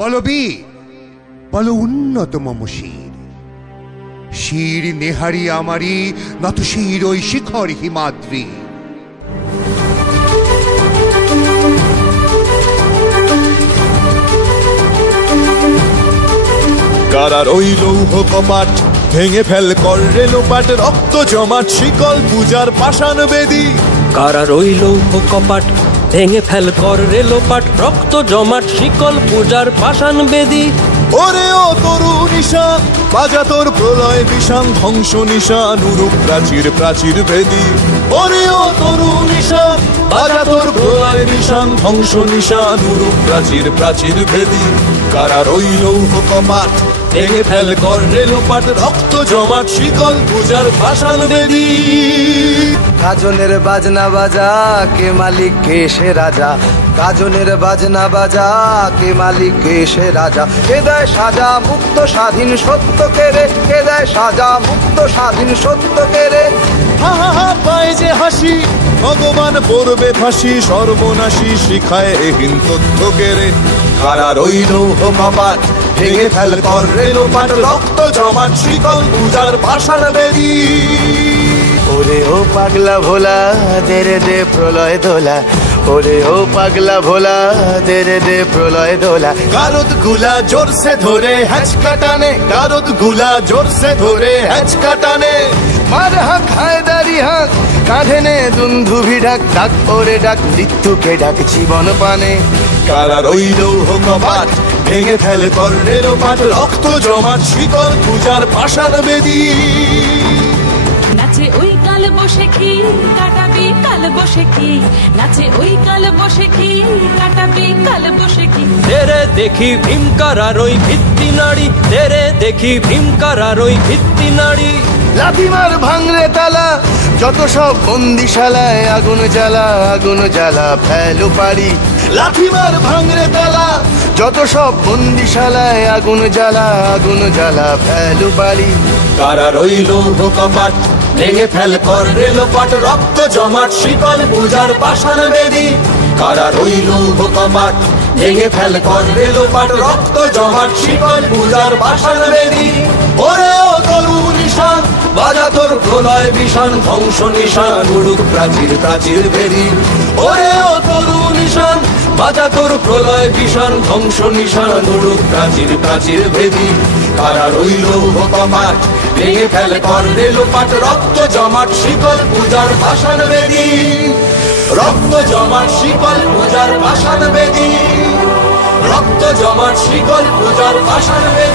বলবীর, বলো উন্নত মম শির। শির নেহারি আমারি, নত শির ওই শিখর হিমাদ্রি। কারার ওই লৌহ কপাট ভেঙে ফেল কর রে লোপাট, রক্ত জমাট শিকল পূজার পাষাণ বেদী। কারার ওই লৌহ কপাট ভেঙে ফেল কর রে লোপাট, রক্ত জমাট শিকল পূজার পাষাণ বেদী। ওরে ও তরু নিশান, বাজা তোর প্রলয় বিষান, ধ্বংস নিশান উরুপ প্রাচীর প্রাচীর ভেদী। ওরে ও তরু নিশান, বাজা তোর প্রলয় নিশান, ধ্বংস নিশান উরুপ প্রাচীর প্রাচীর ভেদী। কারার ওই লৌহ কপাট ভেঙে ফেল কর রে লোপাট, রক্ত জমাট শিকল পূজার পাষাণ বেদী। গাজনের বাজনা বাজা, কে মালিক কে সে রাজা। গাজনের বাজনা বাজা, কে মালিক কে সে রাজা। কে দেয় সাজা মুক্ত স্বাধীন সত্য কেড়ে, কে দেয় সাজা মুক্ত স্বাধীন সত্য কেড়ে। হা হা হা পায় যে হাসি, ভগবান পড়বে ফাঁসি, সর্বনাশী শিখায় এহীন তথ্য কেড়ে। কারার ওই লৌহ কপাট ভেঙে ফেল কর রে লোপাট, রক্ত জমাট শিকল পূজার পাষাণ বেদী। ওরে ও পাগলা ভোলা, দে রে দে প্রলয় দোলা। ওরে ও পাগলা ভোলা, দে রে দে প্রলয় দোলা। গারদ গুলা জোরসে ধরে হ্যাচকা টানে, গারদ গুলা জোরসে ধরে হ্যাচকা টানে। মার হাক হায়দারি হাক, কাঁধে নে দুন্ধুভি ডাক। ডাক ওরে ডাক, মৃত্যুকে ডাক জীবন পানে। কারার ওই লৌহ কপাট ভেঙে ফেল কর রে লোপাট, রক্ত জমাট শিকল পূজার পাষাণ বেদী। নাচে ওই কাল বসে কি কাটাবি কাল বসে কি, নাচে ওই কাল বসে কি কাটাবি কাল বসে কি। তেরে দেখি ভীমকারার ওই ভিত্তি নাড়ি, তেরে দেখি ভীমকারার ওই ভিত্তি নাড়ি। লাথিমার ভাঙরে তালা, যত সব বন্দিশালায় আগুন জ্বালা। আগুন জ্বালা ফেলো পারি, লাথিমার ভাঙরে তালা। যত সব বন্দিশালায় আগুন জ্বালা। আগুন জ্বালা ফেলো পারি। কারার ওই লৌহ কপাট ভেঙে ফেল কর রে লোপাট, রক্ত জমাট শিকল পূজার পাষাণ বেদী। কারার ওই লৌহ কপাট ভেঙে ফেল কর রে লোপাট, রক্ত জমাট শিকল পূজার পাষাণ বেদী। ওরে ও তরু নিশান, বাজা তোর প্রলয় বিষান, ধ্বংস নিশান উড়ুক প্রাচীর প্রাচীর ভেদী। ওরে ও তরু নিশান, বাজা তোর প্রলয় বিষান, ধ্বংস নিশান উড়ুক প্রাচীর প্রাচীর ভেদী। কারার ওই লৌহ কপাট ভেঙে ফেল কর রে লোপাট, রক্ত জমাট শিকল পূজার পাষাণ বেদী। রক্ত জমাট শিকল পূজার পাষাণ বেদী। রক্ত জমাট শিকল পূজার পাষাণ বেদী।